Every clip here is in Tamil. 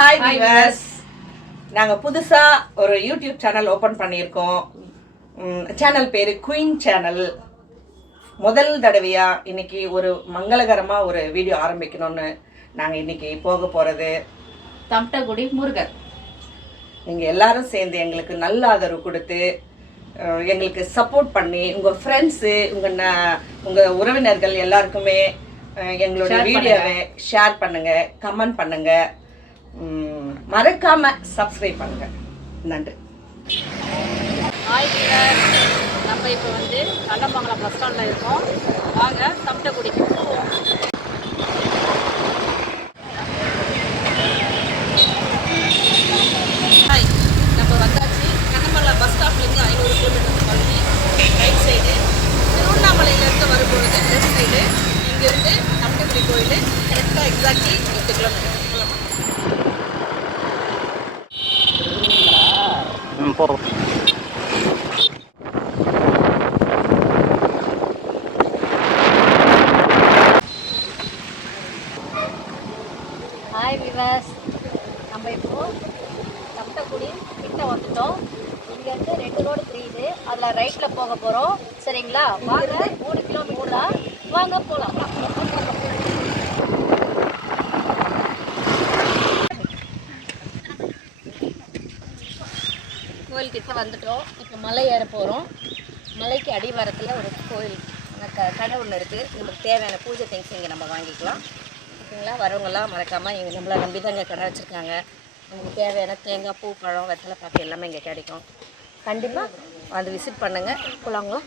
ஹாய் வியூவர்ஸ், நாங்கள் புதுசாக ஒரு யூடியூப் சேனல் ஓப்பன் பண்ணியிருக்கோம். சேனல் பேர் குயின் சேனல். முதல் தடவையாக இன்னைக்கு ஒரு மங்களகரமாக ஒரு வீடியோ ஆரம்பிக்கணும்னு நாங்கள் இன்னைக்கு போக போகிறது தம்டகுடி முருகர். நீங்கள் எல்லாரும் சேர்ந்து எங்களுக்கு நல்ல ஆதரவு கொடுத்து எங்களுக்கு சப்போர்ட் பண்ணி உங்கள் ஃப்ரெண்ட்ஸு உங்கள் உறவினர்கள் எல்லாருக்குமே எங்களோட வீடியோவை ஷேர் பண்ணுங்கள், கமெண்ட் பண்ணுங்கள், மறக்காம சப்ஸ்கிரைப் பண்ணுங்க. நன்றி. ஹாய் வீரர், நம்ம இப்போ வந்து கண்டமங்கலம் பஸ் ஸ்டாண்டில் இருக்கோம். வாங்க தம்டகுடிக்கு போவோம். ஹாய், நம்ம வந்தாச்சு. கண்டமங்கலம் பஸ் ஸ்டாப்லேருந்து 500 கிலோமீட்டர் கல்வி ரைட் சைடு, திருவண்ணாமலையிலேருந்து வரும்பொழுது லெஃப்ட் சைடு. இங்கேருந்து தம்டகுடி கோயில் கரெக்டாக எக்ஸாக்ட்லி 8 கிலோமீட்டர். ஹாய் விவாஸ், நம்ம இப்போ தம்டகுடி கிட்ட வந்துட்டோம். இங்கேருந்து 2 ரோடு தெரியுது, அதில் ரைட்டில் போக போகிறோம். சரிங்களா? வாங்க, 3 கிலோமீட்டரா, வாங்க போகலாம். கோயில்கிட்ட வந்துட்டோம். இப்போ மலை ஏற போகிறோம். மலைக்கு அடிவாரத்தில் ஒரு கோயில் கடை ஒன்று இருக்குது. நமக்கு தேவையான பூஜை திங்ஸ் இங்கே நம்ம வாங்கிக்கலாம். ஓகேங்களா? வரவங்களாம் மறக்காமல் இங்கே நம்மளை நம்பி தான் இங்கே கடை வச்சுருக்காங்க. நமக்கு தேவையான தேங்காய், பூ, பழம், வெத்தலை பாக்கு எல்லாமே இங்கே கிடைக்கும். கண்டிப்பாக வந்து விசிட் பண்ணுங்கள். போகலாங்களா?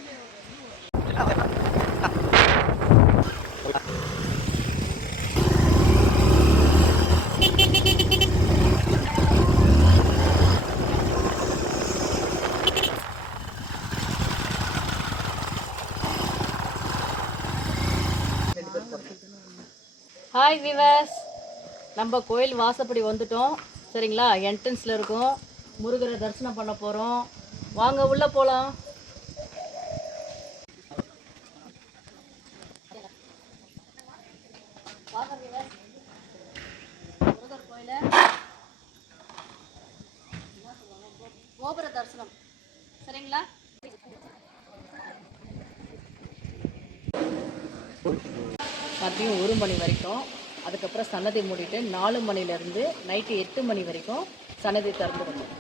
ஹாய் விவாஸ், நம்ம கோயில் வாசப்படி வந்துட்டோம். சரிங்களா? என்ட்ரன்ஸில் இருக்கோம். முருகரை தரிசனம் பண்ண போகிறோம். வாங்க உள்ளே போகலாம். முருகர் கோயிலை கோபுர தரிசனம். சரிங்களா? மதியம் 1 மணி வரைக்கும், அதுக்கப்புறம் சன்னதி மூடிட்டு 4 மணிலேருந்து நைட்டு 8 மணி வரைக்கும் சன்னதி திறந்துடணும்.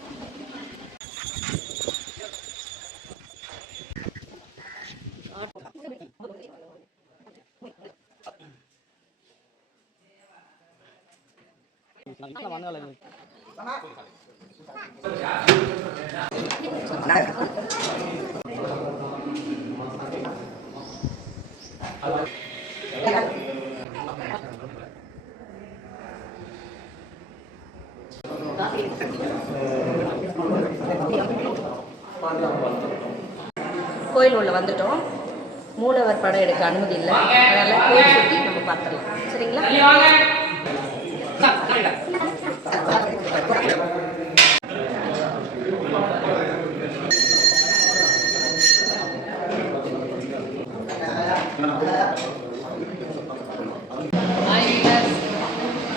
கோயில் உள்ள வந்துட்டோம். மூலவர் படம் எடுக்க அனுமதி இல்லை, அதனால் கோயில் சுற்றி நம்ம பார்த்துடலாம். சரிங்களா?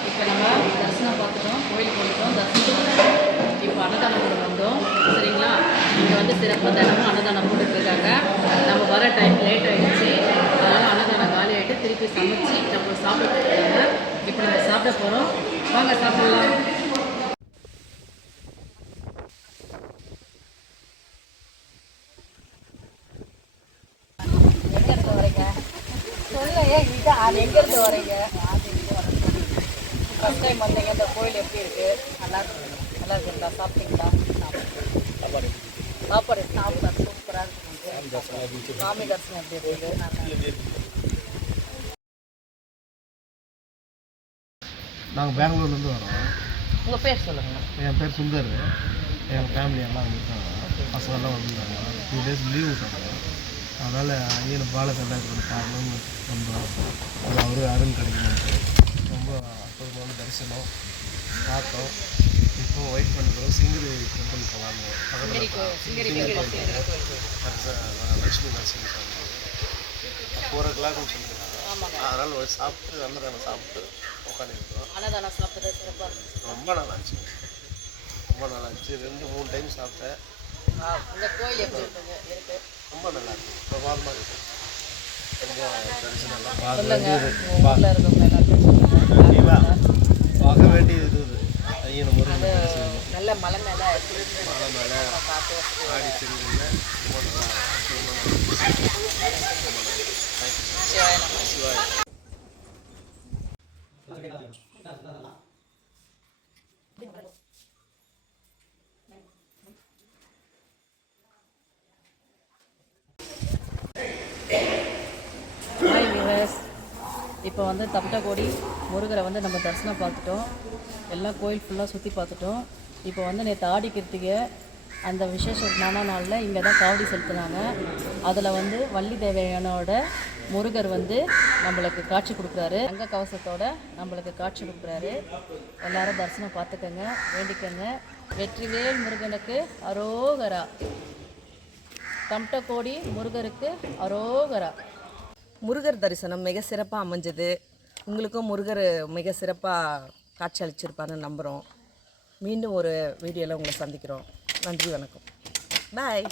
இப்போ நம்ம தரிசனம் பார்த்துட்டோம், கோயிலுக்கு வந்துட்டோம், தரிசனம். இப்போ அன்னதானம் போட வந்தோம். சரிங்களா? இங்கே வந்து சிறப்பாக தினமும் அன்னதானம் போட்டுட்ருக்காங்க. நம்ம வர டைம் லேட் ஆகிடுச்சு, அதனால் அன்னதானம் காலி ஆகிட்டு திருப்பி சமைச்சு நம்ம சாப்பிட போகிறாங்க. இப்போ நம்ம சாப்பிட போகிறோம். வாங்க சாப்பிடலாம். எங்கேருந்து வரீங்க? சொல்ல, எங்கேருந்து வரீங்க? ஃபஸ்ட் டைம் வந்தீங்க. இந்த கோயில் எப்படி இருக்குது? நல்லா இருக்குங்களா? சாப்பிட்டீங்களா? சாப்பாடு சூப்பராக இருக்குது. சாமி தரிசனம் எப்படி இருக்குது? நாங்கள் பெங்களூர்லேருந்து வரோம். உங்கள் பேர் சொல்லுங்கள். என் பேர் சுந்தர். எங்கள் ஃபேமிலி எல்லாம் இருக்காங்க, பசங்கள்லாம் வந்துருக்காங்க. 2 days லீவ் விட்டாங்க. அதனால் ஐயனை பாலகண்டாக்களோட காரணம்னு வந்தோம். அது அவரு அருள் கிடைக்கணும்ட்டு ரொம்ப அற்புதமான தரிசனம் பார்த்தோம். இப்போ வெயிட் பண்ணுறோம். சிங்கிரி டெம்பிள் போகலான்னு லட்சுமி நரசிம்ம சாமி 4 o'clock சொல்லியிருக்காங்க. அதனால் சாப்பிட்டு அன்னதானம் சாப்பிட்டு பண்ணியிருக்கோம். அன்னதானம் சாப்பிட்றது சிறப்பாக இருந்துச்சு. ரொம்ப நல்லா இருந்துச்சு, ரொம்ப நல்லா இருந்துச்சு. 2-3 டைம் சாப்பிட்டேன். இந்த கோயில் எப்படி இருக்குது? ரொம்ப நல்லா இருக்கு, பிரமாதமாக இருக்குது. ரொம்ப தரிசனம்லாம் சொல்லுங்க, பார்க்க உங்கள் ஊரில் இருக்கவங்க எல்லாத்தையும் கண்டிப்பாக பார்க்க வேண்டியது இது. ஐயனை முருகன் தரிசனம் நல்ல மலை மேலே மலை மேலே பார்த்து ஆடி திருவிழா ரொம்ப நல்லா சிவாய நம்ம சிவாய். ஹாய் வீவர்ஸ், இப்போ வந்து தப்டகோடி முருகரை வந்து நம்ம தரிசனம் பார்த்துட்டோம். எல்லாம் கோயில் ஃபுல்லாக சுற்றி பார்த்துட்டோம். இப்போ வந்து நேற்று ஆடி கிருத்திகை அந்த விசேஷமான நாளில் இங்கே தான் காவடி செலுத்தினாங்க. அதில் வந்து வள்ளி தேவையானோட முருகர் வந்து நம்மளுக்கு காட்சி கொடுக்குறாரு. தங்க கவசத்தோட நம்மளுக்கு காட்சி கொடுக்குறாரு. எல்லாரும் தரிசனம் பார்த்துக்கங்க, வேண்டிக்கங்க. வெற்றிவேல் முருகனுக்கு அரோகரா. தம்டகோடி முருகருக்கு அரோகரா. முருகர் தரிசனம் மிக சிறப்பாக அமைஞ்சது. உங்களுக்கும் முருகர் மிக சிறப்பாக காட்சி அளிச்சிருப்பாருன்னு நம்புகிறோம். மீண்டும் ஒரு வீடியோவில் உங்களை சந்திக்கிறோம். நன்றி, வணக்கம், பாய்.